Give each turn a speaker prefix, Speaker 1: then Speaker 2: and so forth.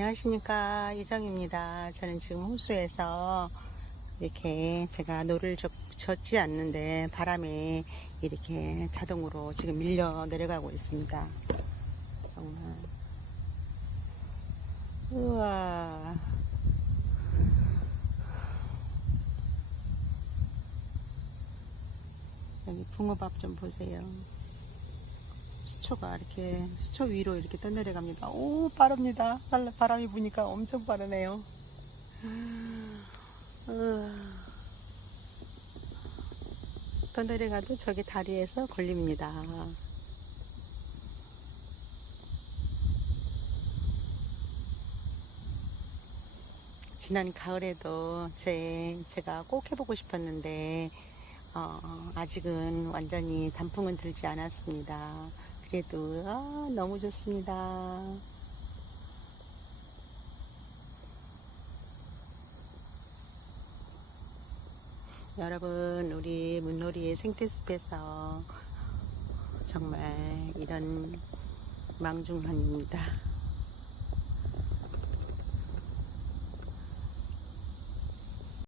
Speaker 1: 안녕하십니까 이정입니다. 저는 지금 호수에서 이렇게 제가 노를 젓, 젓지 않는데 바람에 이렇게 자동으로 지금 밀려 내려가고 있습니다. 정말 우와 여기 붕어밥 좀 보세요. 수초가 이렇게 수초 위로 이렇게 떠내려갑니다. 오 빠릅니다. 발- 바람이 부니까 엄청 빠르네요. 떠내려가도 저기 다리에서 걸립니다. 지난 가을에도 제, 제가 꼭 해보고 싶었는데 어, 아직은 완전히 단풍은 들지 않았습니다. 그래도 아, 너무 좋습니다. 여러분 우리 문놀이의 생태숲에서 정말 이런 망중한입니다.